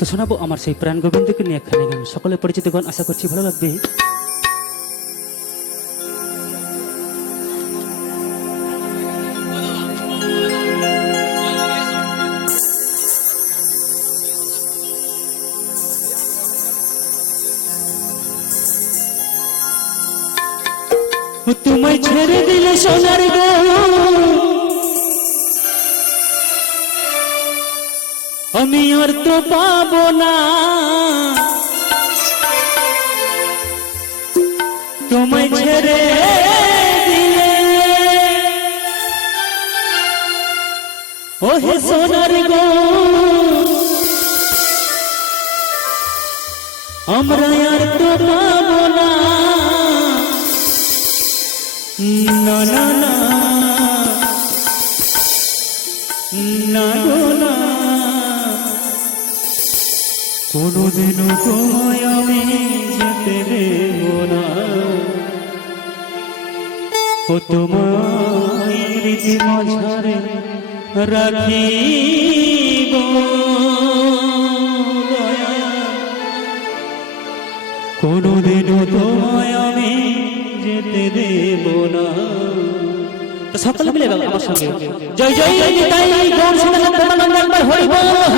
তো শোনাবো আমার সেই প্রাণ গোবিন্দকে নিয়ে একখানে গান। সকলে পরিচিত গান আশা করছি ভালো লাগবে। তোমায় ছেড়ে দিলে সোনার গো আমি আর তো পাবো না। তোমায় ছেড়ে দিলে ওহে সোনার গো আমরা আর তো পাবো না না না। কোনোদিনও তোমায় আমি যেতে দেব না ও তোমায় রীতি মাঝারে রাখিব কোনোদিনও তোমায় আমি যেতে দেব না সকলে মিলে আমার সঙ্গে জয় জয় নিতাই গৌর সদানন্দ প্রেমানন্দ একবার হরি বল হরি বল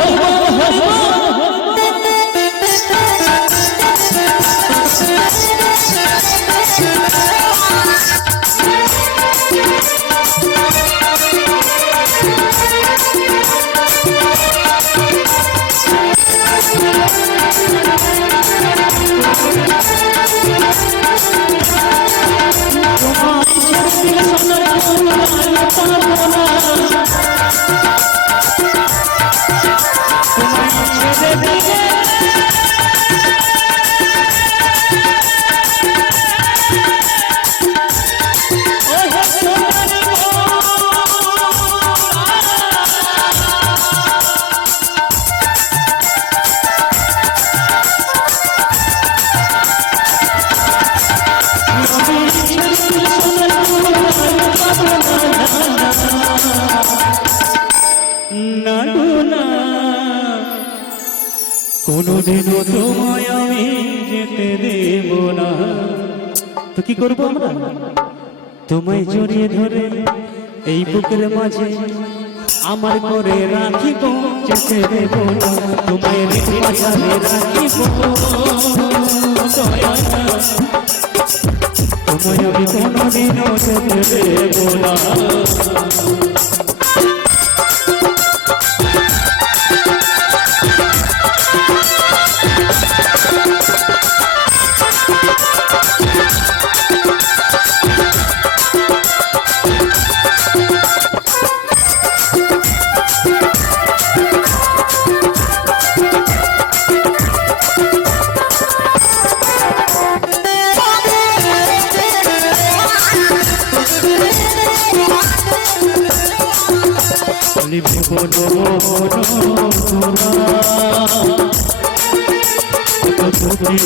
কোনোদিনও তোমায় আমি যেতে দেব না। তো কি করব আমরা? তোমায় জড়িয়ে ধরে এই বুকের মাঝে আমার করে রাখিব, যেতে দেব না। তোমায় রাখিব। তোমায় আমি কোনোদিনও যেতে দেবো না। মোহন তুমি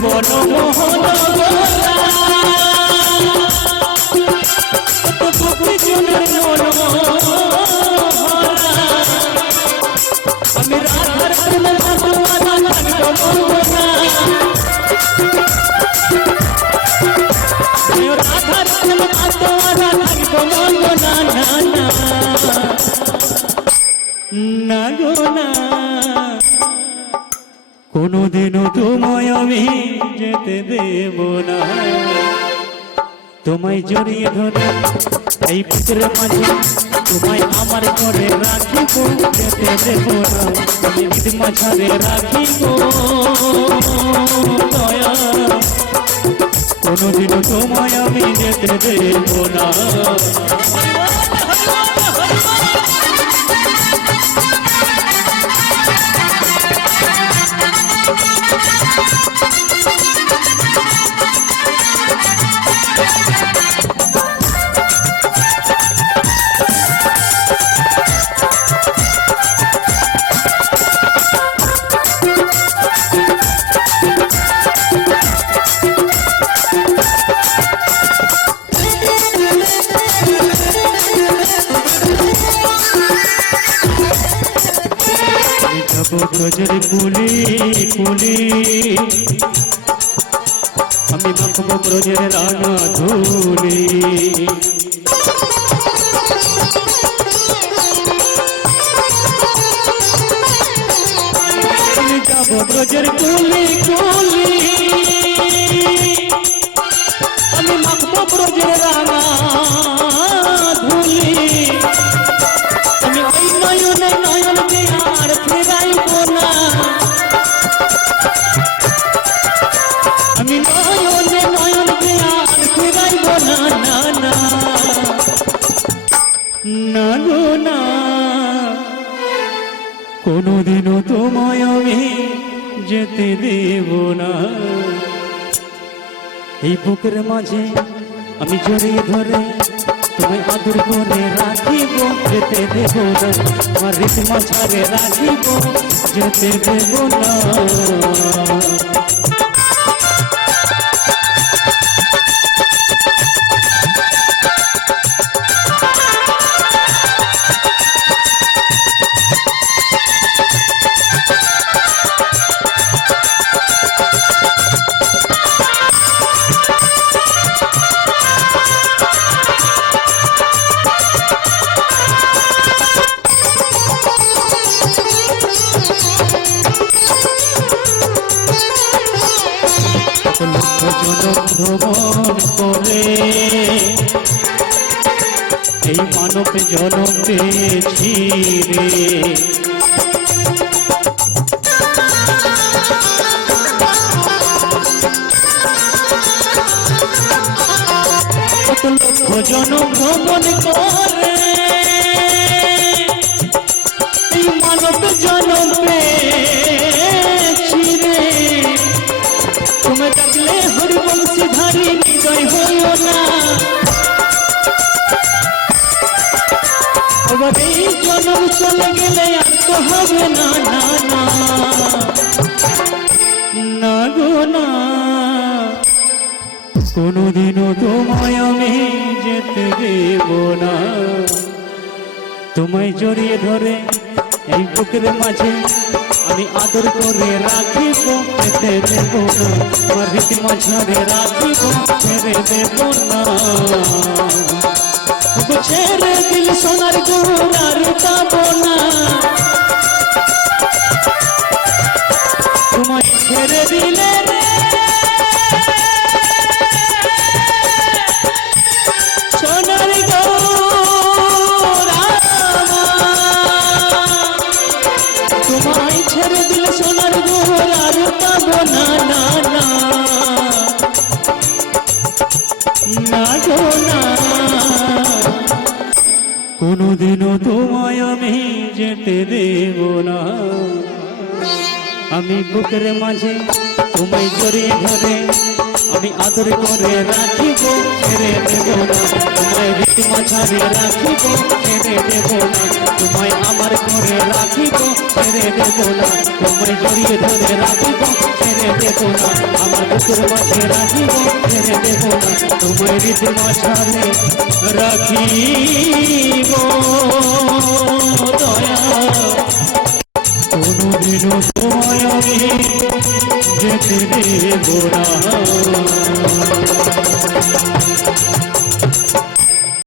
মোহন আমি রাধার প্রেম রাধার প্রেম ভগবান না না না না গো না। কোনোদিনও তোমায় আমি যেতে দেব না। তোমায় জড়িয়ে ধরে এই পুত্রের মাঝে, তোমায় আমার ঘরে রাখিব, যেতে দেব না। আমি ঈদ মাঝারে রাখিব কোনোদিনও তোমায় আমি যেতে দেব না। যাব ব্রজের কুলি কুলি আমি মাখবো ব্রজের রাঙা ধুলি। ব্রজের আমি মাখবো ব্রজের রাঙা না না না। কোনোদিনও তোমায় আমি যেতে দেব না। এই বুকের মাঝে আমি জড়িয়ে ধরে তোমায় আদর করে রাখিব, যেতে দেব না। আমার রীতি মাঝারে রাখিব, যেতে দেব না। জনম ভ্রমণ করে এই মানব জনম পেয়েছি রে কত লক্ষ জনম ভ্রমণ করে এই মানব জনম পেয়েছি হইও না। এই জনম চলে তোমায় আমি যেতে দেব না। তোমায় জড়িয়ে ধরে এই বুকের মাঝে আমি আদর করে রাখিব যেতে দেব না। আমার মাঝারে রাখিব ছেড়ে দেব না। ছেড়ে দিল সোনার গোড়ার পাবো না। যেতে দেব না আমি বুকের মাঝে, তোমায় জড়িয়ে ধরে, আমি আদর করে রাখিব, ছেড়ে দেব না। তোমায় রীতি মাঝারে রাখিব, ছেড়ে দেব না। তোমায় আমার করে রাখিব, ছেড়ে দেব না। তোমায় জড়িয়ে ধরে রাখিব, ছেড়ে দেব না। আমার বুকের মাঝে রাখিব, ছেড়ে দেব না। তোমায় রীতি মাঝারে রাখিব। দয়া কোনোদিনও তোমায় আমি যেতে দেব না।